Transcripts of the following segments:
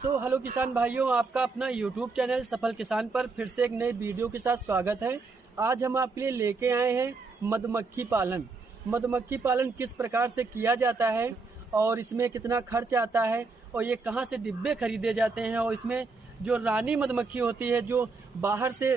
Hello किसान भाइयों, आपका अपना यूट्यूब चैनल सफल किसान पर फिर से एक नई वीडियो के साथ स्वागत है। आज हम आपके लिए लेके आए हैं मधुमक्खी पालन। मधुमक्खी पालन किस प्रकार से किया जाता है और इसमें कितना खर्च आता है और ये कहाँ से डिब्बे खरीदे जाते हैं, और इसमें जो रानी मधुमक्खी होती है जो बाहर से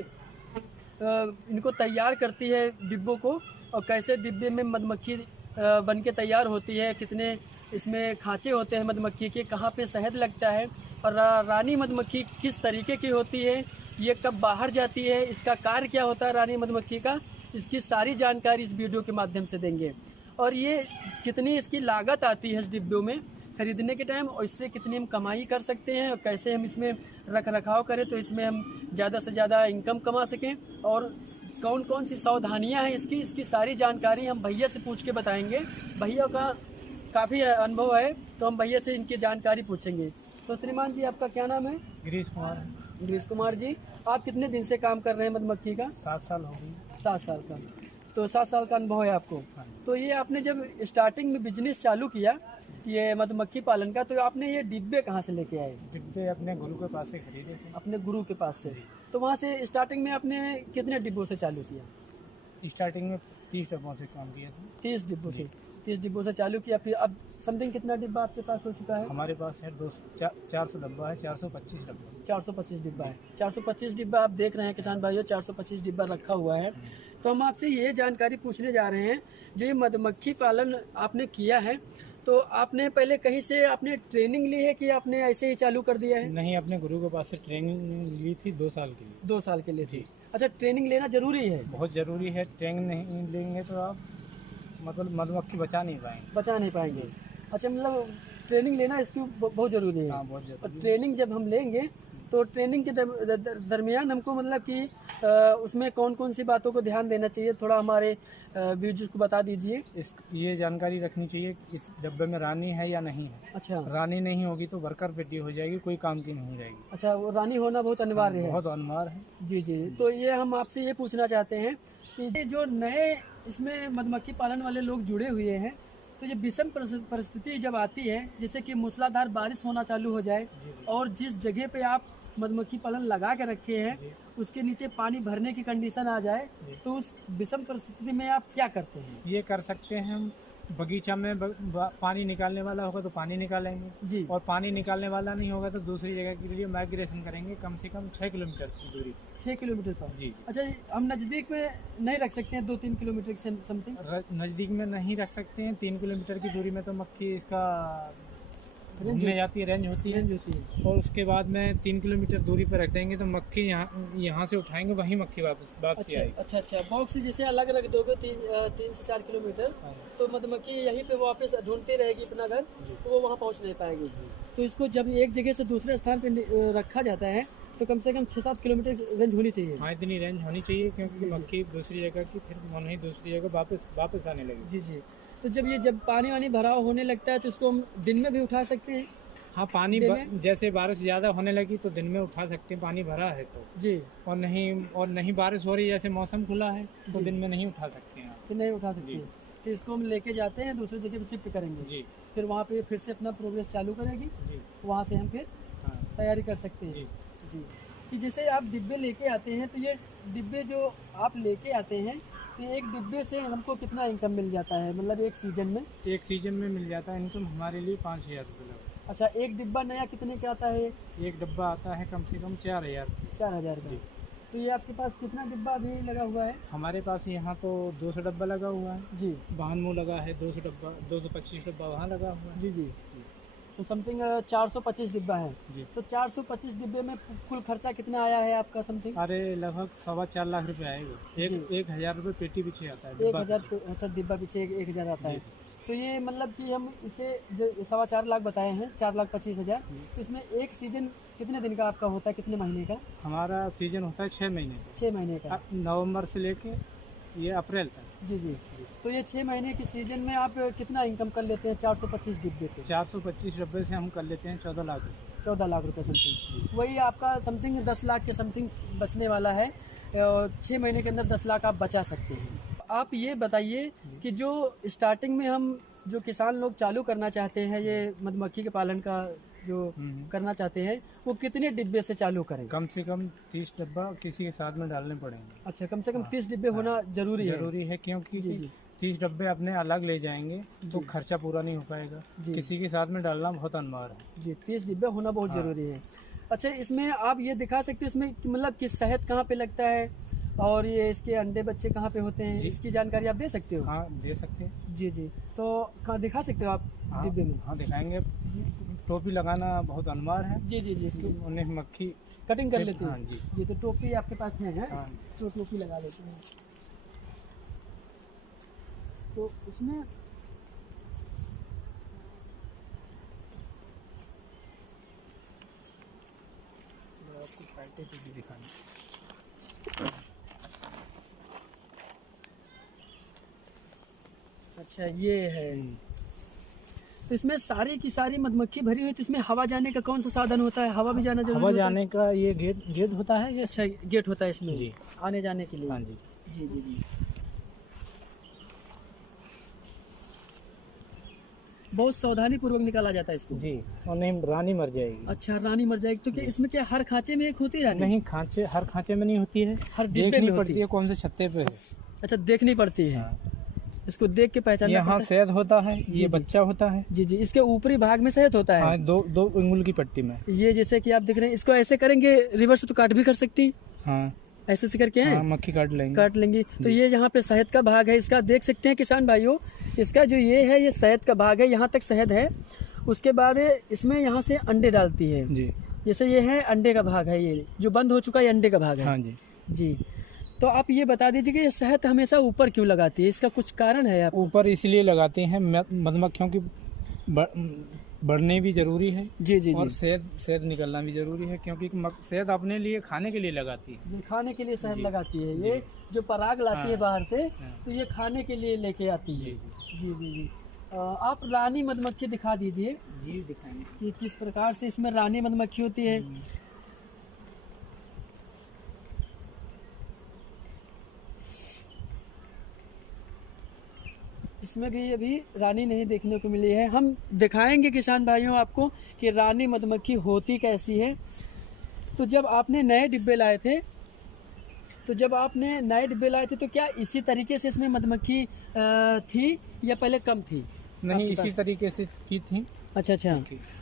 इनको तैयार करती है डिब्बों को, और कैसे डिब्बे में मधुमक्खी बन के तैयार होती है, कितने इसमें खांचे होते हैं मधुमक्खी के, कहाँ पे शहद लगता है, और रानी मधुमक्खी किस तरीके की होती है, ये कब बाहर जाती है, इसका कार्य क्या होता है रानी मधुमक्खी का, इसकी सारी जानकारी इस वीडियो के माध्यम से देंगे। और ये कितनी इसकी लागत आती है इस डिब्बों में ख़रीदने के टाइम, और इससे कितनी हम कमाई कर सकते हैं, और कैसे हम इसमें रख रखाव करें तो इसमें हम ज़्यादा से ज़्यादा इनकम कमा सकें, और कौन कौन सी सावधानियां हैं इसकी सारी जानकारी हम भैया से पूछ के बताएंगे। भैया का काफ़ी अनुभव है तो हम भैया से इनकी जानकारी पूछेंगे। तो श्रीमान जी, आपका क्या नाम है? गिरीश कुमार। गिरीश कुमार जी, आप कितने दिन से काम कर रहे हैं मधुमक्खी का? 7 साल हो गई। 7 साल का। तो 7 साल का अनुभव है आपको। तो ये आपने जब स्टार्टिंग में बिजनेस चालू किया ये मधुमक्खी पालन का, तो आपने ये डिब्बे कहाँ से लेके आए? डिब्बे अपने गुरु के पास से खरीदे थे। अपने गुरु के पास से। तो वहाँ से स्टार्टिंग में आपने कितने डिब्बों से चालू किया? स्टार्टिंग में 30 डिब्बों से काम किया था। 30 डिब्बों से। 30 डिब्बों से चालू किया, फिर अब समथिंग कितना डिब्बा आपके पास हो चुका है? हमारे पास है 400 डिब्बा है, 425 डिब्बा। 425 डिब्बा है। 425 डिब्बा आप देख रहे हैं किसान भाइयों, 425 डिब्बा रखा हुआ है। तो हम आपसे ये जानकारी पूछने जा रहे हैं, जो ये मधुमक्खी पालन आपने किया है तो आपने पहले कहीं से आपने ट्रेनिंग ली है कि आपने ऐसे ही चालू कर दिया है? नहीं, अपने गुरु के पास से ट्रेनिंग ली थी 2 साल के लिए। 2 साल के लिए थी। अच्छा, ट्रेनिंग लेना जरूरी है? बहुत ज़रूरी है। ट्रेनिंग नहीं लेंगे तो आप मतलब मधुमक्खी बचा नहीं पाएंगे। अच्छा, मतलब ट्रेनिंग लेना इसकी बहुत ज़रूरी है। हाँ, बहुत ज़रूरी। ट्रेनिंग जब हम लेंगे तो ट्रेनिंग के दरमियान हमको मतलब कि उसमें कौन कौन सी बातों को ध्यान देना चाहिए, थोड़ा हमारे व्यूजर्स को बता दीजिए। ये जानकारी रखनी चाहिए कि इस डब्बे में रानी है या नहीं है। अच्छा, रानी नहीं होगी तो वर्कर पेटी हो जाएगी, कोई काम की नहीं हो जाएगी। अच्छा, वो रानी होना बहुत अनिवार्य है। बहुत अनिवार्य है। जी जी। तो ये हम आपसे ये पूछना चाहते हैं कि ये जो नए इसमें मधुमक्खी पालन वाले लोग जुड़े हुए हैं, तो ये विषम परिस्थिति जब आती है, जैसे कि मूसलाधार बारिश होना चालू हो जाए और जिस जगह पे आप मधुमक्खी पालन लगा के रखे हैं उसके नीचे पानी भरने की कंडीशन आ जाए, तो उस विषम परिस्थिति में आप क्या करते हैं? ये कर सकते हैं हम, बगीचा में पानी निकालने वाला होगा तो पानी निकालेंगे जी, और पानी निकालने वाला नहीं होगा तो दूसरी जगह के लिए माइग्रेशन करेंगे, कम से कम 6 किलोमीटर की दूरी। 6 किलोमीटर पर? जी। अच्छा, हम नज़दीक में नहीं रख सकते हैं 2-3 किलोमीटर से समथिंग? नज़दीक में नहीं रख सकते हैं। 3 किलोमीटर की दूरी में तो मक्खी इसका घूमने जाती है, रेंज होती है। और उसके बाद में 3 किलोमीटर दूरी पर रख देंगे तो मक्खी यहाँ से उठाएंगे, वहीं मक्खी वापस आएगी। अच्छा, बॉक्स जैसे अलग रख दोगे 3 से 4 किलोमीटर, तो मधुमक्खी यहीं पे वापस ढूंढती रहेगी अपना घर, तो वो वहाँ पहुँच नहीं पाएगी। तो इसको जब एक जगह से दूसरे स्थान पर रखा जाता है तो कम से कम 6-7 किलोमीटर रेंज होनी चाहिए। हाँ, इतनी रेंज होनी चाहिए, क्योंकि मक्खी दूसरी जगह की फिर वहीं दूसरी जगह वापस आने लगी। जी। तो जब पानी वानी भराव होने लगता है तो इसको हम दिन में भी उठा सकते हैं? हाँ, पानी जैसे बारिश ज़्यादा होने लगी तो दिन में उठा सकते हैं, पानी भरा है तो जी। और नहीं बारिश हो रही, जैसे मौसम खुला है तो दिन में नहीं उठा सकते हैं। तो नहीं उठा सकते हैं, तो इसको हम लेके जाते हैं, दूसरी जगह पे शिफ्ट करेंगे जी, फिर वहाँ पे फिर से अपना प्रोग्रेस चालू करेगी जी, वहाँ से हम फिर तैयारी कर सकते हैं जी। कि जैसे आप डिब्बे लेके आते हैं, तो ये डिब्बे जो आप लेके आते हैं तो एक डिब्बे से हमको कितना इनकम मिल जाता है, मतलब एक सीजन में? एक सीजन में मिल जाता है इनकम हमारे लिए 5000 रुपये लगभग। अच्छा, एक डिब्बा नया कितने का आता है? एक डिब्बा आता है कम से कम 4000 का। तो ये आपके पास कितना डिब्बा अभी लगा हुआ है? हमारे पास यहाँ तो 200 डिब्बा लगा हुआ है जी। बाहन लगा है 200 डिब्बा, 225 डिब्बा वहाँ लगा हुआ है जी। तो समथिंग 425 डिब्बा है जी। तो 425 डिब्बे में कुल खर्चा कितना आया है आपका समथिंग? अरे लगभग 4.25 लाख रुपए आएगा। 1000 रुपये पेटी पीछे आता है। 1000? अच्छा, डिब्बा पीछे 1000 आता है। तो ये मतलब कि हम इसे 4.25 लाख बताए हैं, 4,25,000। तो इसमें एक सीजन कितने दिन का आपका होता है, कितने महीने का? हमारा सीजन होता है 6 महीने। 6 महीने का, नवंबर से लेके ये अप्रैल तक जी। तो ये 6 महीने की सीजन में आप कितना इनकम कर लेते हैं 425 डिब्बे से? 425 डिब्बे से हम कर लेते हैं 14 लाख रुपये। 14 लाख रुपये समथिंग। वही आपका समथिंग 10 लाख के समथिंग बचने वाला है, और 6 महीने के अंदर 10 लाख आप बचा सकते हैं। आप ये बताइए कि जो स्टार्टिंग में हम जो किसान लोग चालू करना चाहते हैं ये मधुमक्खी के पालन का जो करना चाहते हैं वो कितने डिब्बे से चालू करें? कम से कम 30 डब्बा किसी के साथ में डालने पड़ेंगे। अच्छा, कम से कम 30 डिब्बे होना जरूरी है क्योंकि 30 डब्बे अपने अलग ले जाएंगे तो खर्चा पूरा नहीं हो पाएगा। किसी के साथ में डालना बहुत अनिवार्य है जी, 30 डिब्बे होना बहुत जरूरी है। अच्छा, इसमें आप ये दिखा सकते हो इसमें मतलब कि शहद कहाँ पे लगता है और ये इसके अंडे बच्चे कहाँ पे होते हैं, इसकी जानकारी आप दे सकते हो? हाँ, दे सकते हैं। जी जी, तो कहाँ दिखा सकते हो आप डिब्बे में? हाँ, दिखाएंगे। टोपी लगाना बहुत अनिवार्य है। जी जी जी, उन्हें मक्खी कटिंग कर लेते हैं। हाँ जी जी, तो टोपी आपके पास है? हाँ। तो टोपी लगा लेते हैं। तो इसमें आपको कांटे पे भी दिखाना। अच्छा, ये है। तो इसमें सारी की सारी मधुमक्खी भरी हुई, तो इसमें हवा जाने का कौन सा साधन होता है? हवा भी जाना जरूरी हवा होता है? जाने का ये गेट होता है। ये अच्छा, गेट होता है इसमें जी, आने जाने के लिए। हाँ जी जी जी जी। बहुत सावधानी पूर्वक निकाला जाता है इसको जी, और नहीं रानी मर जाएगी। अच्छा, रानी मर जाएगी। तो क्या इसमें क्या हर खांचे में एक होती है रानी? नहीं, हर खांचे में नहीं होती है, हर डिब्बे में पड़ती है कौन से छत्ते पे है। अच्छा, देखनी पड़ती है। इसको देख के पहचानना यहाँ शहद होता है, ये बच्चा होता है। जी जी, इसके ऊपरी भाग में शहद होता है। हाँ, दो उंगली की पट्टी में। ये जैसे कि आप देख रहे हैं, इसको ऐसे करेंगे रिवर्स तो काट भी कर सकती। हाँ, ऐसे से करके हाँ, मक्खी काट लेंगे। तो ये यहाँ पे शहद का भाग है, इसका देख सकते हैं किसान भाइयों। इसका जो ये है, ये शहद का भाग है, यहाँ तक शहद है। उसके बाद इसमें यहाँ से अंडे डालती है जी। जैसे ये है अंडे का भाग है, ये जो बंद हो चुका है अंडे का भाग है। हाँ जी जी। तो आप ये बता दीजिए कि ये शहद हमेशा ऊपर क्यों लगाती है? इसका कुछ कारण है? आप ऊपर इसलिए लगाते हैं, मधुमक्खियों की बढ़ने भी जरूरी है। जी जी, और शहद निकलना भी जरूरी है, क्योंकि शहद अपने लिए खाने के लिए लगाती है। खाने के लिए शहद लगाती है। ये जो पराग लाती है बाहर से, तो ये खाने के लिए लेके आती है। जी जी जी। आप रानी मधुमक्खी दिखा दीजिए। जी, दिखाएंगे कि किस प्रकार से इसमें रानी मधुमक्खी होती है। इसमें भी अभी रानी नहीं देखने को मिली है। हम दिखाएंगे किसान भाइयों आपको कि रानी मधुमक्खी होती कैसी है। तो जब आपने नए डिब्बे लाए थे तो क्या इसी तरीके से इसमें मधुमक्खी थी या पहले कम थी? नहीं, इसी तरीके से की थी। अच्छा अच्छा,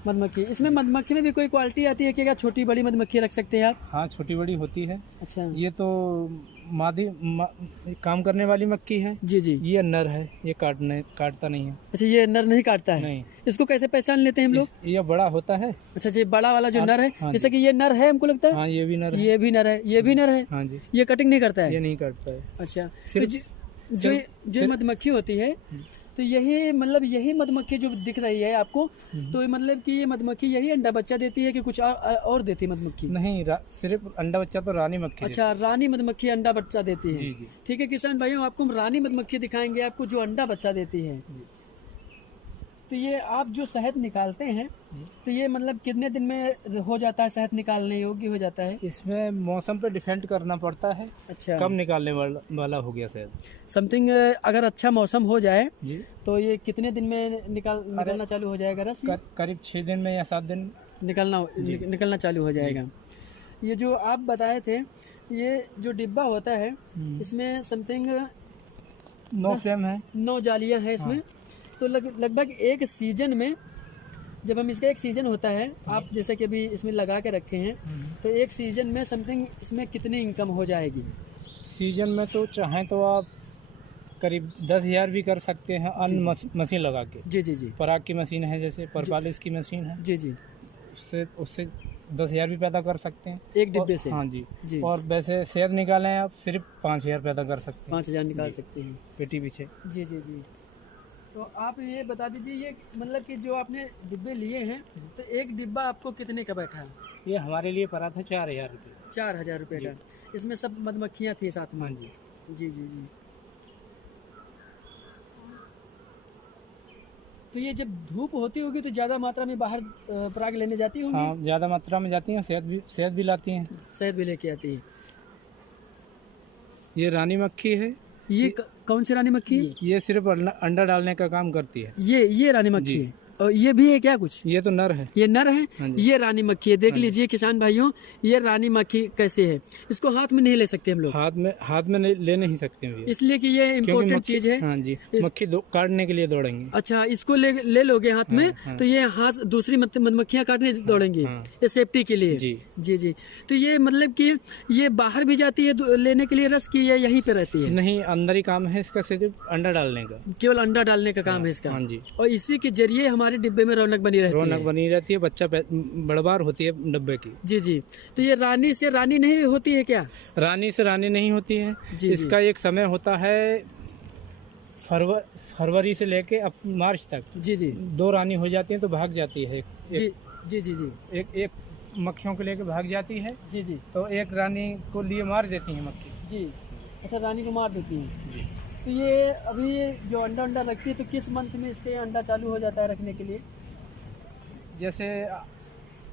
मधुमक्खी। इसमें मधुमक्खी में भी कोई क्वालिटी आती है कि क्या छोटी बड़ी मधुमक्खी रख सकते हैं आप? हाँ, छोटी बड़ी होती है। अच्छा, ये तो काम करने वाली मक्खी है। जी जी, ये नर है, ये काटता नहीं है। अच्छा, ये नर नहीं काटता है? नहीं। इसको कैसे पहचान लेते हैं हम लोग? ये बड़ा होता है। अच्छा, ये बड़ा वाला जो नर है, जैसे कि ये नर है हमको लगता है। हाँ, ये भी नर है, ये भी नर है, ये भी नर है। हाँ जी। ये कटिंग नहीं करता है? ये नहीं करता है। अच्छा, जो मधुमक्खी होती है, तो यही मतलब यही मधुमक्खी जो दिख रही है आपको, तो मतलब कि ये मधुमक्खी यही अंडा बच्चा देती है कि कुछ और देती है मधुमक्खी? नहीं, सिर्फ अंडा बच्चा तो रानी मक्खी। अच्छा, रानी मधुमक्खी अंडा बच्चा देती है। जी जी। ठीक है किसान भाइयों, आपको हम रानी मधुमक्खी दिखाएंगे आपको जो अंडा बच्चा देती है। तो ये आप जो शहद निकालते हैं, तो ये मतलब कितने दिन में हो जाता है, शहद निकालने योग्य हो जाता है? इसमें मौसम पे डिपेंड करना पड़ता है। अच्छा, कब निकालने वाला हो गया शहद। समथिंग अगर अच्छा मौसम हो जाए जी, तो ये कितने दिन में निकलना चालू हो जाएगा रस? करीब 6 दिन में या 7 दिन निकलना चालू हो जाएगा। ये जो आप बताए थे, ये जो डिब्बा होता है इसमें समथिंग 9 फ्रेम है, 9 जालियां हैं इसमें। तो लगभग एक सीजन में, जब हम इसका एक सीजन होता है, आप जैसे कि अभी इसमें लगा के रखे हैं, तो एक सीजन में समथिंग इसमें कितनी इनकम हो जाएगी? सीजन में तो चाहें तो आप करीब 10,000 भी कर सकते हैं अन्य मशीन लगा के। जी जी जी। पराग की मशीन है, जैसे परपालिश की मशीन है। जी जी। उससे 10,000 भी पैदा कर सकते हैं एक डिब्बे से। हाँ जी जी। और वैसे शहद निकालें आप, सिर्फ 5,000 पैदा कर सकते हैं। 5,000 निकाल सकते हैं पेटी पीछे। जी जी जी। तो आप ये बता दीजिए, ये मतलब कि जो आपने डिब्बे लिए हैं, तो एक डिब्बा आपको कितने का बैठा है? ये हमारे लिए पड़ा था 4,000 रुपये। 4,000 रुपये का। इसमें सब मधुमक्खियाँ थी साथ में? जी जी जी जी। तो ये जब धूप होती होगी तो ज़्यादा मात्रा में बाहर पराग लेने जाती होंगी? हाँ, ज़्यादा मात्रा में जाती हैं। शहद भी लाती हैं। शहद भी लेके आती है। ये रानी मक्खी है। ये कौन सी रानी मक्खी है? ये सिर्फ अंडा डालने का काम करती है। ये रानी मक्खी है। और ये भी है क्या कुछ? ये तो नर है। ये नर है, ये रानी मक्खी है। देख लीजिए किसान भाइयों, ये रानी मक्खी कैसे है। इसको हाथ में नहीं ले सकते हम लोग, हाथ में ले नहीं सकते हैं, इसलिए कि ये इम्पोर्टेंट चीज है। हाँ जी, मक्खी काटने के लिए दौड़ेंगे। अच्छा, इसको ले लोगे हाथ में तो ये हाथ दूसरी मधुमक्खियां काटने दौड़ेंगे, ये सेफ्टी के लिए। जी जी जी। तो ये मतलब कि ये बाहर भी जाती है लेने के लिए रस की, या यहीं पे रहती है? नहीं, अंदर ही काम है इसका, सिर्फ अंडा डालने का, केवल अंडा डालने का काम है इसका। हाँ जी। और इसी के जरिए हमारे डिब्बे में रौनक बनी रहती है, बच्चा बड़बार होती है डब्बे की। जी जी। तो ये रानी से रानी नहीं होती है क्या? रानी से रानी नहीं होती है जी। इसका एक समय होता है फरवरी से लेके अब मार्च तक। जी जी। 2 रानी हो जाती हैं तो भाग जाती है। जी जी जी जी। एक मक्खियों को लेके भाग जाती है। जी जी। तो एक रानी को लिए मार देती है मक्खी। जी। अच्छा, रानी को मार देती है जी। तो ये अभी जो अंडा रखती है, तो किस मंथ में इसके अंडा चालू हो जाता है रखने के लिए? जैसे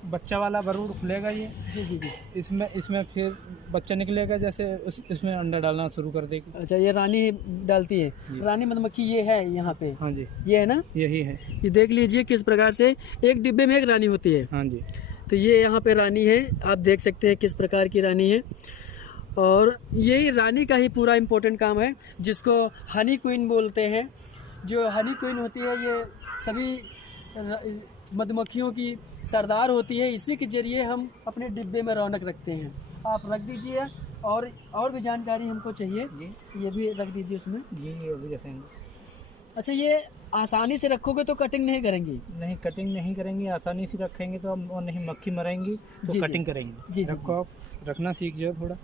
बच्चा वाला बरूड खुलेगा ये। जी जी जी। इसमें फिर बच्चा निकलेगा, जैसे इसमें अंडा डालना शुरू कर देगी। अच्छा, ये रानी डालती है। रानी मधुमक्खी ये है यहाँ पे? हाँ जी, ये है ना, यही है। ये देख लीजिए किस प्रकार से एक डिब्बे में एक रानी होती है। हाँ जी। तो ये यहाँ पे रानी है, आप देख सकते हैं किस प्रकार की रानी है। और यही रानी का ही पूरा इम्पोर्टेंट काम है, जिसको हनी क्वीन बोलते हैं। जो हनी क्वीन होती है, ये सभी मधुमक्खियों की सरदार होती है। इसी के जरिए हम अपने डिब्बे में रौनक रखते हैं। आप रख दीजिए, और भी जानकारी हमको चाहिए, ये भी रख दीजिए उसमें। ये भी रखेंगे। अच्छा, ये आसानी से रखोगे तो कटिंग नहीं करेंगी? नहीं, कटिंग नहीं करेंगी। आसानी से रखेंगे तो और नहीं मक्खी मरेंगी तो कटिंग करेंगे। जी, रखो, आप रखना सीख जाओ, थोड़ा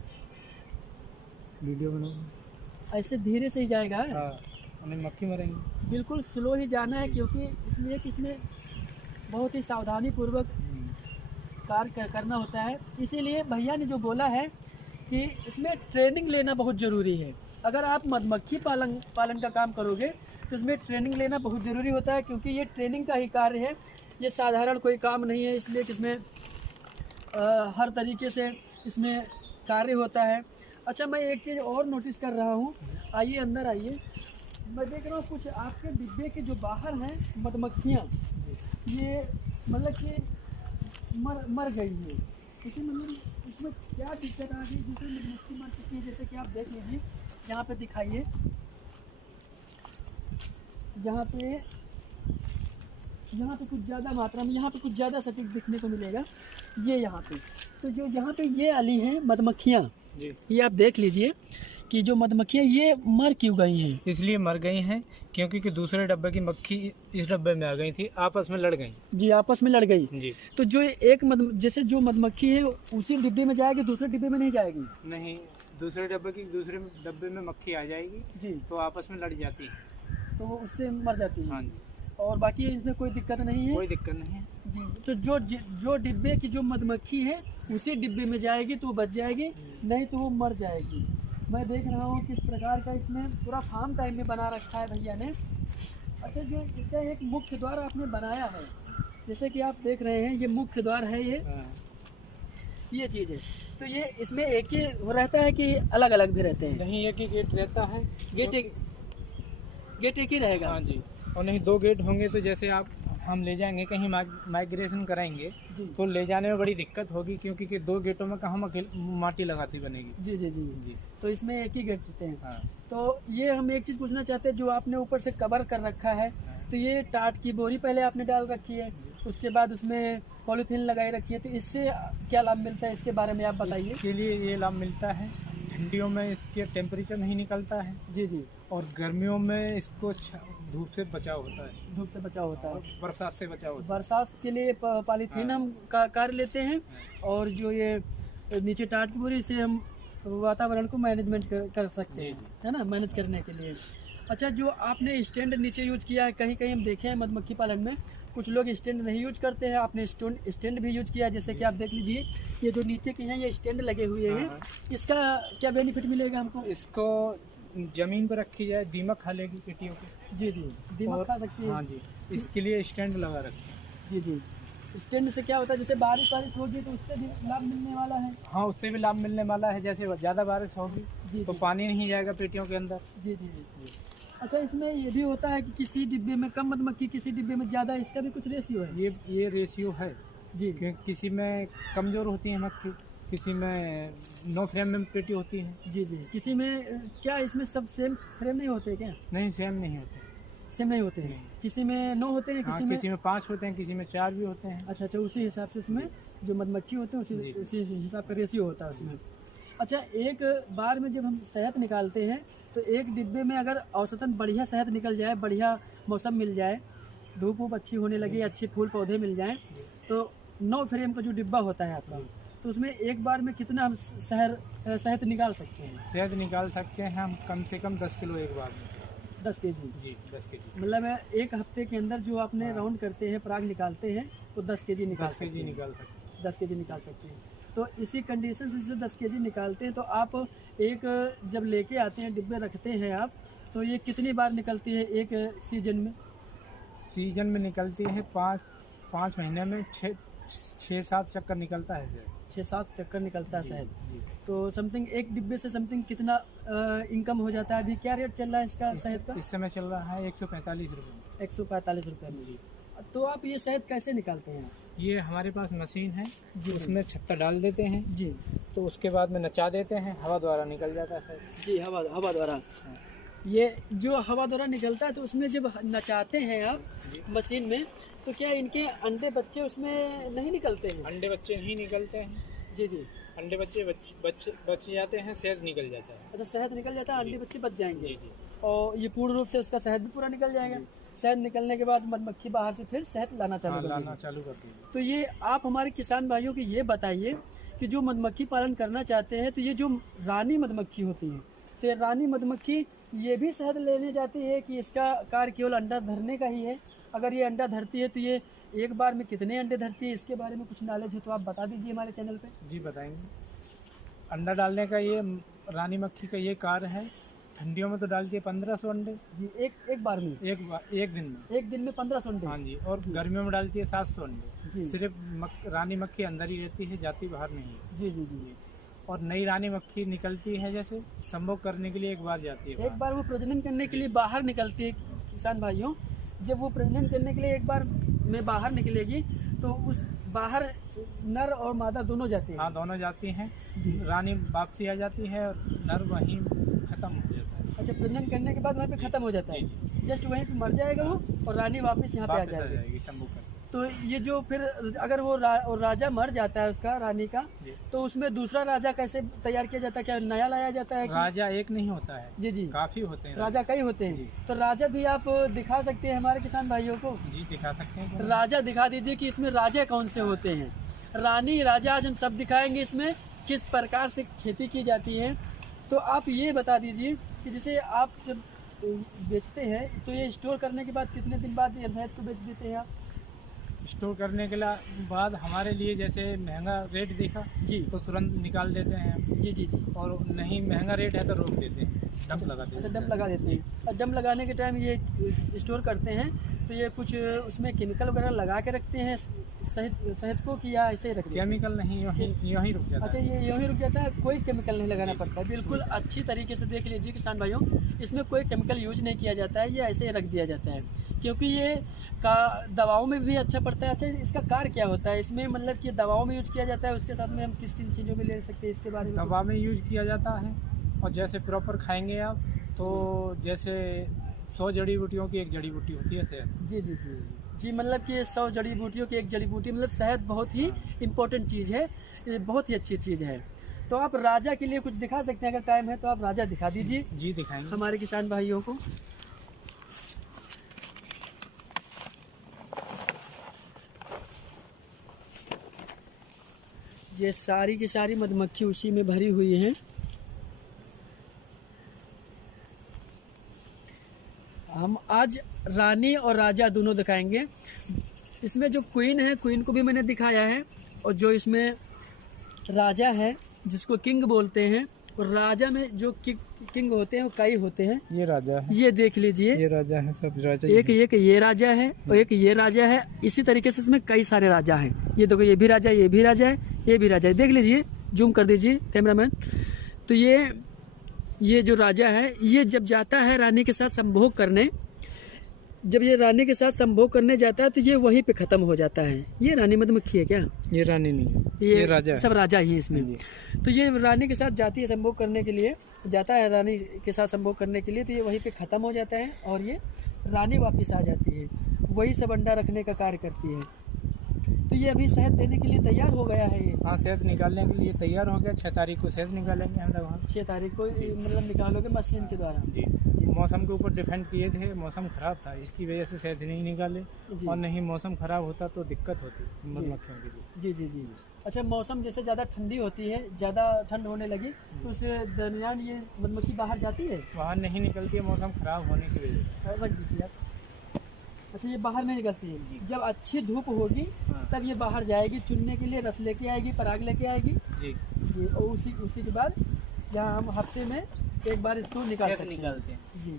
वीडियो बनाओ। ऐसे धीरे से ही जाएगा। हाँ, मक्खी मरेंगी। बिल्कुल स्लो ही जाना है, क्योंकि इसलिए कि इसमें बहुत ही सावधानी पूर्वक कार्य करना होता है। इसीलिए भैया ने जो बोला है कि इसमें ट्रेनिंग लेना बहुत ज़रूरी है। अगर आप मधुमक्खी पालन का काम करोगे तो इसमें ट्रेनिंग लेना बहुत ज़रूरी होता है, क्योंकि ये ट्रेनिंग का ही कार्य है, ये साधारण कोई काम नहीं है। इसलिए कि इसमें हर तरीके से इसमें कार्य होता है। अच्छा, मैं एक चीज़ और नोटिस कर रहा हूँ, आइए अंदर आइए। मैं देख रहा हूँ कुछ आपके डिब्बे के जो बाहर हैं मधुमक्खियाँ, ये मतलब कि मर गई है। इसी मतलब इसमें क्या दिक्कत आ गई जिससे मधुमक्खी मर चुकी है? जैसे कि आप देख लीजिए, यहाँ पे दिखाइए, यहाँ पे कुछ ज़्यादा मात्रा में, यहाँ पे कुछ ज़्यादा सटीक दिखने को मिलेगा। ये यहाँ पे, तो जो यहाँ पे ये आली हैं मधुमक्खियाँ, ये आप देख लीजिए कि जो मधुमक्खियाँ ये मर क्यों गई हैं? इसलिए मर गई हैं क्योंकि दूसरे डब्बे की मक्खी इस डब्बे में आ गई थी, आपस में लड़ गई। जी, आपस में लड़ गई जी। तो जो एक जैसे जो मधुमक्खी है उसी डिब्बे में जाएगी, दूसरे डिब्बे में नहीं जाएगी? नहीं, दूसरे डब्बे में मक्खी आ जाएगी जी, तो आपस में लड़ जाती है, तो वो उससे मर जाती है। हाँ जी। और बाकी इसमें कोई दिक्कत नहीं है? कोई दिक्कत नहीं है जी। तो जो डिब्बे की जो मधुमक्खी है उसी डिब्बे में जाएगी तो वो बच जाएगी, नहीं तो वो मर जाएगी। मैं देख रहा हूँ किस प्रकार का इसमें पूरा फार्म टाइप में बना रखा है भैया ने। अच्छा, जो इसका एक मुख्य द्वार आपने बनाया है, जैसे कि आप देख रहे हैं, ये मुख्य द्वार है, ये चीज़ है। तो ये इसमें एक ही रहता है कि अलग अलग भी रहते हैं? नहीं, एक ही गेट रहता है। गेट एक ही रहेगा? हाँ जी। और नहीं, 2 गेट होंगे तो जैसे हम ले जाएंगे कहीं माइग्रेशन कराएंगे तो ले जाने में बड़ी दिक्कत होगी, क्योंकि 2 गेटों में कहाँ माटी लगाती बनेगी। जी जी जी जी। तो इसमें एक ही गेट रहते हैं। हाँ। तो ये हम एक चीज़ पूछना चाहते हैं, जो आपने ऊपर से कवर कर रखा है, तो ये टाट की बोरी पहले आपने डाल रखी है, उसके बाद उसमें पॉलीथीन लगाई रखी है, तो इससे क्या लाभ मिलता है, इसके बारे में आप बताइए। इसके लिए ये लाभ मिलता है, ठंडियों में इसके टेम्परेचर नहीं निकलता है जी जी, और गर्मियों में इसको धूप से बचाव होता है। धूप से बचाव होता है, बरसात से बचाव होता है। बरसात के लिए पॉलीथीन हम कार्य लेते हैं, और जो ये नीचे टाट की बोरी, इसे हम वातावरण को मैनेजमेंट कर सकते हैं, है ना, मैनेज करने के लिए। अच्छा, जो आपने स्टैंड नीचे यूज किया है, कहीं कहीं हम देखे हैं मधुमक्खी पालन में कुछ लोग स्टैंड नहीं यूज करते हैं, आपने स्टैंड भी यूज किया, जैसे कि आप देख लीजिए, ये जो नीचे के हैं ये स्टैंड लगे हुए हैं। इसका क्या बेनिफिट मिलेगा हमको? इसको जमीन पर रखी जाए, दीमक खा लेगी पेटियों को। जी जी, दीमक खा सकती है। हाँ जी, इसके लिए स्टैंड लगा रखते हैं। जी जी। स्टैंड से क्या होता है, जैसे बारिश होगी तो उससे भी लाभ मिलने वाला है? हाँ, उससे भी लाभ मिलने वाला है। जैसे ज़्यादा बारिश होगी तो पानी नहीं जाएगा पेटियों के अंदर। जी जी जी। अच्छा, इसमें ये भी होता है कि किसी डिब्बे में कम मधुमक्खी, किसी डिब्बे में ज़्यादा, इसका भी कुछ रेशियो है? ये रेशियो है जी, क्योंकि किसी में कमज़ोर होती है मक्खी, किसी में 9 फ्रेम में पेटी होती है। जी जी। किसी में क्या इसमें सब सेम फ्रेम नहीं होते क्या? नहीं, सेम नहीं होते। सेम नहीं होते हैं? किसी में 9 होते हैं, किसी में 5 होते हैं, किसी में 4 भी होते हैं। अच्छा, उसी हिसाब से इसमें जो मधुमक्खी होते हैं उसी हिसाब का रेशियो होता है उसमें। अच्छा, एक बार में जब हम शहद निकालते हैं तो एक डिब्बे में अगर औसतन बढ़िया शहद निकल जाए, बढ़िया मौसम मिल जाए, धूप वूप अच्छी होने लगी, अच्छे फूल पौधे मिल जाएं, तो 9 फ्रेम का जो डिब्बा होता है आपका, तो उसमें एक बार में कितना हम शहद निकाल सकते हैं? शहद निकाल सकते हैं हम कम से कम 10 किलो एक बार में। 10 केजी? जी, 10 केजी। मतलब एक हफ्ते के अंदर जो आपने राउंड करते हैं, पराग निकालते हैं, तो 10 केजी निकाल सकते हैं। 10 केजी निकाल सकते हैं। तो इसी कंडीशन से 10 केजी निकालते हैं, तो आप एक जब लेके आते हैं, डिब्बे रखते हैं आप, तो ये कितनी बार निकलती है एक सीजन में? सीजन में निकलती है 5 महीने में 6-7 चक्कर निकलता है शहद। 6-7 चक्कर निकलता है शहद। तो समथिंग एक डिब्बे से समथिंग कितना इनकम हो जाता है? अभी क्या रेट चल रहा है इसका शहद का? इस समय चल रहा है 145 रुपये। 145 रुपये में जी। तो आप ये शहद कैसे निकालते हैं? ये हमारे पास मशीन है जी, उसमें छत्ता डाल देते हैं जी, तो उसके बाद में नचा देते हैं, हवा द्वारा निकल जाता है जी। हवा द्वारा ये जो हवा द्वारा निकलता है, तो उसमें जब नचाते हैं आप मशीन में, तो क्या इनके अंडे बच्चे उसमें नहीं निकलते हैं? अंडे बच्चे नहीं निकलते हैं जी जी। अंडे बच्चे बच जाते हैं, शहद निकल जाता है। अच्छा, शहद निकल जाता है, अंडे बच्चे बच जाएंगे जी जी। और ये पूर्ण रूप से उसका शहद भी पूरा निकल जाएगा। शहद निकलने के बाद मधुमक्खी बाहर से फिर शहद लाना चालू करती है। तो ये आप हमारे किसान भाइयों को ये बताइए कि जो मधुमक्खी पालन करना चाहते हैं, तो ये जो रानी मधुमक्खी होती है, तो ये रानी मधुमक्खी ये भी शहद लेने जाती है कि इसका कार्य केवल अंडा धरने का ही है? अगर ये अंडा धरती है तो ये एक बार में कितने अंडे धरती है, इसके बारे में कुछ नॉलेज है तो आप बता दीजिए हमारे चैनल पे। जी बताएंगे। अंडा डालने का ये रानी मक्खी का ये कार्य है। ठंडियों में तो डालती है 1500 अंडे जी, एक बार में? एक दिन में 1500 अंडे? हाँ जी। और गर्मियों में डालती है 700 अंडे। सिर्फ रानी मक्खी अंदर ही रहती है, जाती बाहर नहीं। जी जी जी। और नई रानी मक्खी निकलती है, जैसे संभोग करने के लिए एक बार जाती है। एक बार वो प्रजनन करने के लिए बाहर निकलती है किसान भाइयों। जब वो प्रजनन करने के लिए एक बार में बाहर निकलेगी, तो उस बाहर नर और मादा दोनों जाते हैं? हाँ, दोनों जाती हैं। रानी वापसी आ जाती है और नर वहीं खत्म हो जाता है। अच्छा, प्रजनन करने के बाद वहाँ पे खत्म हो जाता है? जस्ट वहीं पे मर जाएगा वो और रानी वापस यहाँ पे आ जाएगी संभोग करके। तो ये जो फिर अगर वो राजा मर जाता है उसका, रानी का, तो उसमें दूसरा राजा कैसे तैयार किया जाता है? क्या नया लाया जाता है? राजा एक नहीं होता है जी जी, काफी होते हैं राजा, कई होते हैं। तो राजा भी आप दिखा सकते हैं हमारे किसान भाइयों को? जी दिखा सकते हैं। राजा दिखा दीजिए कि इसमें राजा कौन से होते हैं। रानी राजा आज हम सब दिखाएंगे, इसमें किस प्रकार से खेती की जाती है। तो आप ये बता दीजिए कि जैसे आप जब बेचते हैं तो ये स्टोर करने के बाद कितने दिन बाद ये शहद को बेच देते हैं आप? स्टोर करने के बाद हमारे लिए जैसे महंगा रेट देखा जी, तो तुरंत निकाल देते हैं जी जी जी। और नहीं महंगा रेट है तो रोक देते हैं, डंप लगा देते हैं। अच्छा, डंप लगा देते हैं। और डंप लगाने के टाइम ये स्टोर करते हैं तो ये कुछ उसमें केमिकल वगैरह लगा के रखते हैं शहद को, कि या ऐसे ही रखते हैं? केमिकल नहीं, यूँ ही रुक जाता है। अच्छा, ये यूँ ही रुक जाता है, कोई केमिकल नहीं लगाना पड़ता है? बिल्कुल अच्छी तरीके से देख लीजिए किसान भाइयों, इसमें कोई केमिकल यूज नहीं किया जाता है, ये ऐसे ही रख दिया जाता है, क्योंकि ये का दवाओं में भी अच्छा पड़ता है। अच्छा, इसका कार्य क्या होता है इसमें? मतलब कि दवाओं में यूज किया जाता है, उसके साथ में हम किस किन चीज़ों में ले सकते हैं, इसके बारे में? दवा में यूज किया जाता है, और जैसे प्रॉपर खाएंगे आप तो जैसे 100 जड़ी बूटियों की एक जड़ी बूटी होती है शहद। जी जी जी जी। मतलब कि 100 जड़ी बूटियों की एक जड़ी बूटी, मतलब शहद बहुत ही इम्पोर्टेंट चीज़ है, ये बहुत ही अच्छी चीज़ है। तो आप राजा के लिए कुछ दिखा सकते हैं, अगर टाइम है तो आप राजा दिखा दीजिए। जी दिखाएंगे हमारे किसान भाइयों को। ये सारी की सारी मधुमक्खी उसी में भरी हुई हैं। हम आज रानी और राजा दोनों दिखाएंगे। इसमें जो क्वीन है, क्वीन को भी मैंने दिखाया है, और जो इसमें राजा है जिसको किंग बोलते हैं, और राजा में जो किंग होते हैं वो कई होते हैं। ये राजा है, ये देख लीजिए, ये राजा है, सब राजा। एक ये राजा है और एक ये राजा है। इसी तरीके से इसमें कई सारे राजा हैं। ये देखो, ये भी राजा है, ये भी राजा है, ये भी राजा है। देख लीजिए, जूम कर दीजिए कैमरामैन। तो ये ये जो राजा है ये जब जाता है रानी के साथ संभोग करने, जब ये रानी के साथ संभोग करने जाता है तो ये वहीं पे ख़त्म हो जाता है। ये रानी मधुमक्खी है क्या? ये रानी नहीं है, ये राजा है। सब राजा ही है इसमें। तो ये रानी के साथ जाती है संभोग करने के लिए, जाता है रानी के साथ संभोग करने के लिए, तो ये वहीं पे ख़त्म हो जाता है और ये रानी वापस आ जाती है, वही सब अंडा रखने का कार्य करती है। तो ये अभी शहद देने के लिए तैयार हो गया है ये? हाँ, शहद निकालने के लिए तैयार हो गया। 6 तारीख को शहद निकालेंगे हम लोग। 6 तारीख को मतलब निकालोगे मशीन के द्वारा? जी। मौसम के ऊपर डिपेंड किए थे, मौसम ख़राब था इसकी वजह से शहद नहीं निकाले, और नहीं मौसम ख़राब होता तो दिक्कत होती मधुमक्खियों के लिए। जी जी जी। अच्छा, मौसम जैसे ज़्यादा ठंडी होती है, ज़्यादा ठंड होने लगी तो उस दरमियान ये मधुमक्खी बाहर जाती है? बाहर नहीं निकलती है, मौसम ख़राब होने की वजह से। रख दीजिए आप। अच्छा, ये बाहर नहीं निकलती है, जब अच्छी धूप होगी तब ये बाहर जाएगी चुनने के लिए, रस लेके आएगी, पराग लेके आएगी। जी जी। और उसी के बाद यहाँ हम हफ्ते में एक बार इसको निकालते हैं। जी।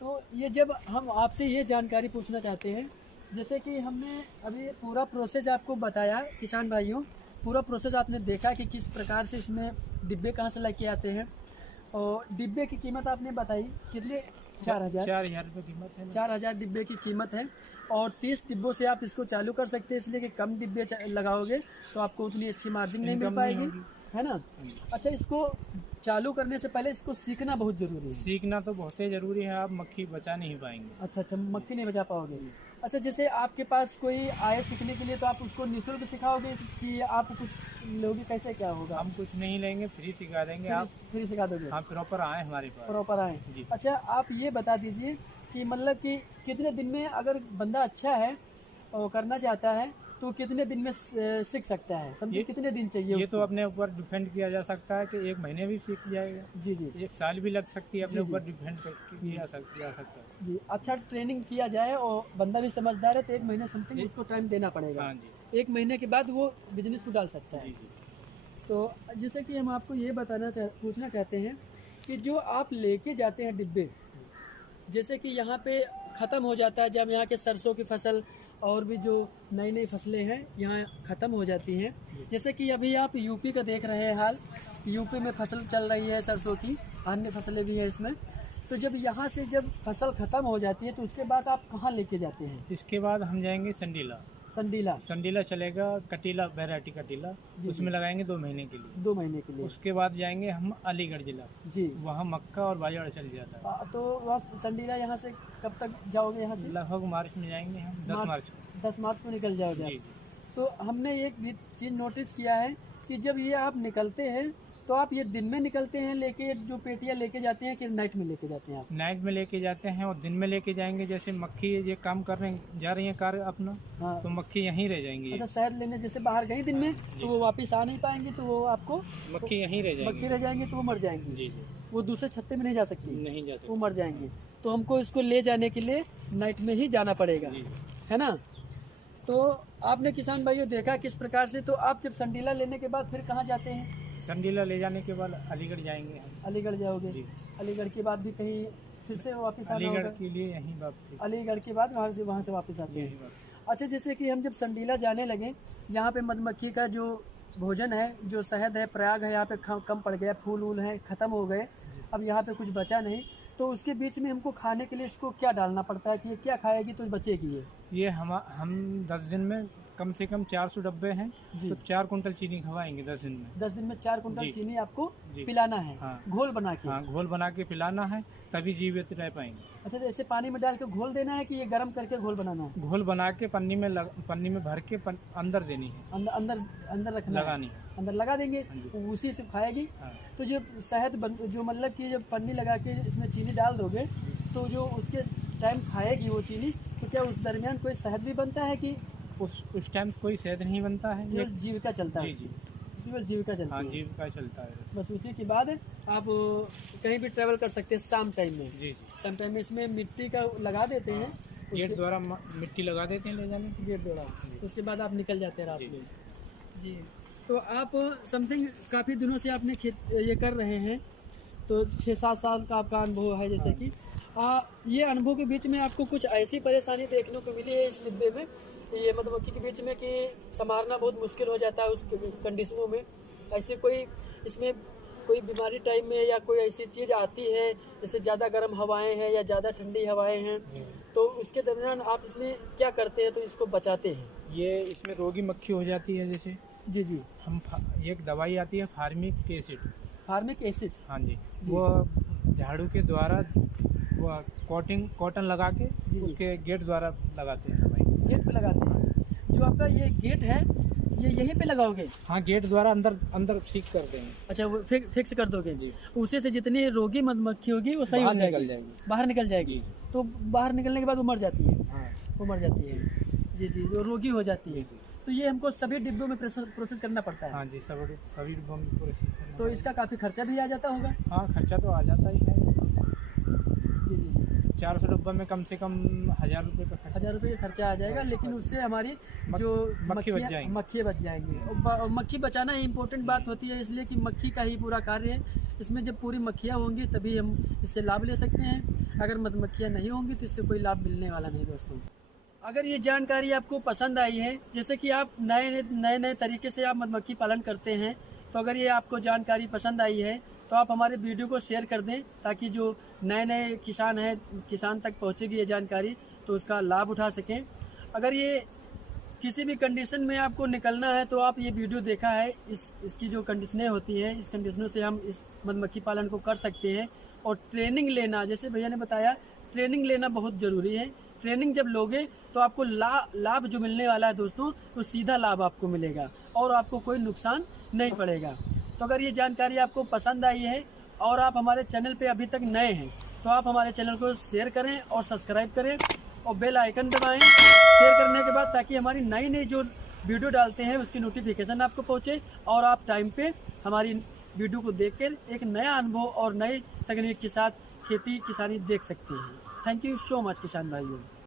तो ये जब हम आपसे ये जानकारी पूछना चाहते हैं, जैसे कि हमने अभी पूरा प्रोसेस आपको बताया किसान भाइयों, पूरा प्रोसेस आपने देखा कि किस प्रकार से इसमें डिब्बे कहाँ से लेके आते हैं, और डिब्बे की कीमत आपने बताई कितने? 4,000 रुपये कीमत है। 4,000 डिब्बे की कीमत है, और 30 डिब्बों से आप इसको चालू कर सकते हैं, इसलिए कि कम डिब्बे लगाओगे तो आपको उतनी अच्छी मार्जिन नहीं मिल पाएगी, है ना? अच्छा, इसको चालू करने से पहले इसको सीखना बहुत ज़रूरी है। सीखना तो बहुत ही ज़रूरी है, आप मक्खी बचा नहीं पाएंगे। अच्छा, मक्खी नहीं बचा पाओगे। अच्छा, जैसे आपके पास कोई आए सीखने के लिए तो आप उसको निःशुल्क सिखाओगे कि आप कुछ लोगे, कैसे क्या होगा? हम कुछ नहीं लेंगे, फ्री सिखा देंगे। आप फ्री सिखा दोगे? हाँ, प्रॉपर आए हमारे पास। प्रॉपर आए जी। अच्छा, आप ये बता दीजिए कि मतलब कि कितने दिन में अगर बंदा अच्छा है और करना चाहता है तो कितने दिन में सीख सकता है? समझिए कितने दिन चाहिए? ये तो अपने ऊपर डिपेंड किया जा सकता है कि 1 महीने भी सीख जाएगा। जी जी। 1 साल भी लग सकती है, अपने ऊपर डिपेंड किया जा सकता है जी। अच्छा, ट्रेनिंग किया जाए और बंदा भी समझदार है तो 1 महीने समथिंग उसको टाइम देना पड़ेगा। हाँ जी। 1 महीने के बाद वो बिजनेस को डाल सकता है। जी। तो जैसे कि हम आपको ये पूछना चाहते हैं कि जो आप लेके जाते हैं डिब्बे, जैसे कि यहाँ पे ख़त्म हो जाता है, जब यहाँ के सरसों की फसल और भी जो नई नई फसलें हैं यहाँ ख़त्म हो जाती हैं, जैसे कि अभी आप यूपी का देख रहे हैं हाल, यूपी में फसल चल रही है सरसों की, अन्य फसलें भी हैं इसमें। तो जब यहाँ से जब फसल ख़त्म हो जाती है तो उसके बाद आप कहाँ लेके जाते हैं? इसके बाद हम जाएंगे संडीला। संडीला चलेगा, कटीला वैरायटी कटीला, उसमें लगाएंगे 2 महीने के लिए। 2 महीने के लिए। उसके बाद जाएंगे हम अलीगढ़ जिला जी, वहाँ मक्का और बाजरा चल जाता है। तो वहाँ संडीला यहाँ से कब तक जाओगे? यहाँ से लगभग मार्च में जाएंगे हम, 10 मार्च को निकल जाओगे। तो हमने एक भी चीज़ नोटिस किया है कि जब ये आप निकलते हैं तो आप ये दिन में निकलते हैं लेके, जो पेटियाँ लेके जाते हैं, कि नाइट में लेके जाते हैं आप? नाइट में लेके जाते हैं और दिन में लेके जाएंगे। जैसे मक्खी ये काम करने जा रही है कार्य अपना, हाँ, तो मक्खी यहीं रह जाएंगी। अच्छा, शहद लेने जैसे बाहर गई दिन में तो वो वापस आ नहीं पाएंगी, तो वो आपको मक्खी यहीं रह जाएंगी तो वो मर जाएंगी। जी। वो दूसरे छत्ते में नहीं जा सकती, वो मर जाएंगी। तो हमको इसको ले जाने के लिए नाइट में ही जाना पड़ेगा, है ना? तो आपने किसान भाइयों देखा किस प्रकार से। तो आप जब संडीला लेने के बाद फिर कहाँ जाते हैं? संडीला ले जाने के बाद अलीगढ़ जाएंगे हम। अलीगढ़ जाओगे? अलीगढ़ के बाद भी कहीं फिर से वापस आना होगा? अलीगढ़ के लिए यहीं वापस। अलीगढ़ के बाद वहाँ से वापस आते हैं। अच्छा, जैसे कि हम जब संडीला जाने लगे, यहाँ पे मधुमक्खी का जो भोजन है, जो शहद है, प्रयाग है, यहाँ पे कम पड़ गया, फूल वूल है ख़त्म हो गए, अब यहाँ पे कुछ बचा नहीं, तो उसके बीच में हमको खाने के लिए इसको क्या डालना पड़ता है कि ये क्या खाएगी तो बचेगी? ये हम 10 दिन में कम से कम 400 डब्बे हैं तो 4 कुंटल चीनी खवाएंगे 10 दिन में। 10 दिन में 4 कुंटल चीनी आपको पिलाना है। हाँ। घोल बना के? हाँ, घोल बना के पिलाना है, तभी जीवित रह पाएंगे। अच्छा, तो ऐसे पानी में डाल के घोल देना है कि ये गर्म करके घोल बनाना है? घोल बना के पन्नी में भर के अंदर देनी है, अंदर रखना, लगानी है, अंदर लगा देंगे, उसी से खाएगी। हाँ। तो जो शहद जो मतलब कि जब पन्नी लगा के इसमें चीनी डाल दोगे तो जो उसके टाइम खाएगी वो चीनी, तो क्या उस दरमियान कोई शहद भी बनता है कि उस टाइम कोई शहद नहीं बनता है? केवल जीविका चलता है? जी। केवल जीविका चलता है? हाँ, जीविका चलता है बस। उसी के बाद आप कहीं भी ट्रैवल कर सकते हैं शाम टाइम में। जी। शाम टाइम में इसमें मिट्टी का लगा देते हैं, गेट द्वारा मिट्टी लगा देते हैं ले जाने के गेट द्वारा, उसके बाद आप निकल जाते हैं रात में। जी। तो आप समथिंग काफ़ी दिनों से आपने ये कर रहे हैं, तो 6-7 साल का आपका अनुभव है। जैसे कि ये अनुभव के बीच में आपको कुछ ऐसी परेशानी देखने को मिली है इस डिब्बे में, ये मधुमक्खी के बीच में, कि संभालना बहुत मुश्किल हो जाता है उस कंडीशनों में? ऐसे कोई इसमें कोई बीमारी टाइम में या कोई ऐसी चीज़ आती है जैसे ज़्यादा गर्म हवाएं हैं या ज़्यादा ठंडी हवाएं हैं, तो उसके दरमियान आप इसमें क्या करते हैं तो इसको बचाते हैं? ये इसमें रोगी मक्खी हो जाती है जैसे, जी जी, हम एक दवाई आती है फार्मिक एसिड। फार्मिक एसिड, हाँ जी, वो झाड़ू के द्वारा वो कॉटन लगा के उसके गेट द्वारा लगाते हैं दवाई। गेट पे लगाते हैं? जो आपका ये गेट है ये यहीं पे लगाओगे? हाँ, गेट द्वारा अंदर फिक्स कर देंगे। अच्छा, वो फिक्स कर दोगे जी। उसी से जितनी रोगी मधुमक्खी होगी वो सही बाहर निकल जाएगी, बाहर निकल जाएगी। तो बाहर निकलने के बाद वो मर जाती है? हाँ, वो मर जाती है जी जी, जो रोगी हो जाती है। तो ये हमको सभी डिब्बों में प्रोसेस करना पड़ता है? हाँ जी, सभी डिब्बों में प्रोसेस। तो इसका काफ़ी खर्चा भी आ जाता होगा? हाँ, खर्चा तो आ जाता ही है जी जी। 400 डिब्बा में कम से कम 1000 रुपये का 1000 रुपये का खर्चा आ जाएगा, लेकिन उससे हमारी जो मक्खी बच जाएंगी। और मक्खी बचाना इम्पोर्टेंट बात होती है, इसलिए कि मक्खी का ही पूरा कार्य है। इसमें जब पूरी मक्खियाँ होंगी तभी हम इससे लाभ ले सकते हैं। अगर मधुमक्खियाँ नहीं होंगी तो इससे कोई लाभ मिलने वाला नहीं दोस्तों। अगर ये जानकारी आपको पसंद आई है, जैसे कि आप नए तरीके से आप मधुमक्खी पालन करते हैं, तो अगर ये आपको जानकारी पसंद आई है तो आप हमारे वीडियो को शेयर कर दें, ताकि जो नए किसान हैं, किसान तक पहुंचेगी ये जानकारी, तो उसका लाभ उठा सकें। अगर ये किसी भी कंडीशन में आपको निकलना है तो आप ये वीडियो देखा है, इसकी जो कंडीशनें होती हैं, इस कंडीशनों से हम इस मधुमक्खी पालन को कर सकते हैं। और ट्रेनिंग लेना, जैसे भैया ने बताया, ट्रेनिंग लेना बहुत ज़रूरी है। ट्रेनिंग जब लोगे तो आपको लाभ जो मिलने वाला है दोस्तों, वो सीधा लाभ आपको मिलेगा और आपको कोई नुकसान नहीं पड़ेगा। तो अगर ये जानकारी आपको पसंद आई है और आप हमारे चैनल पे अभी तक नए हैं, तो आप हमारे चैनल को शेयर करें और सब्सक्राइब करें और बेल आइकन दबाएं शेयर करने के बाद, ताकि हमारी नई जो वीडियो डालते हैं उसकी नोटिफिकेशन आपको पहुंचे और आप टाइम पे हमारी वीडियो को देखकर एक नया अनुभव और नई तकनीक के साथ खेती किसानी देख सकते हैं। थैंक यू सो मच किसान भाइयों।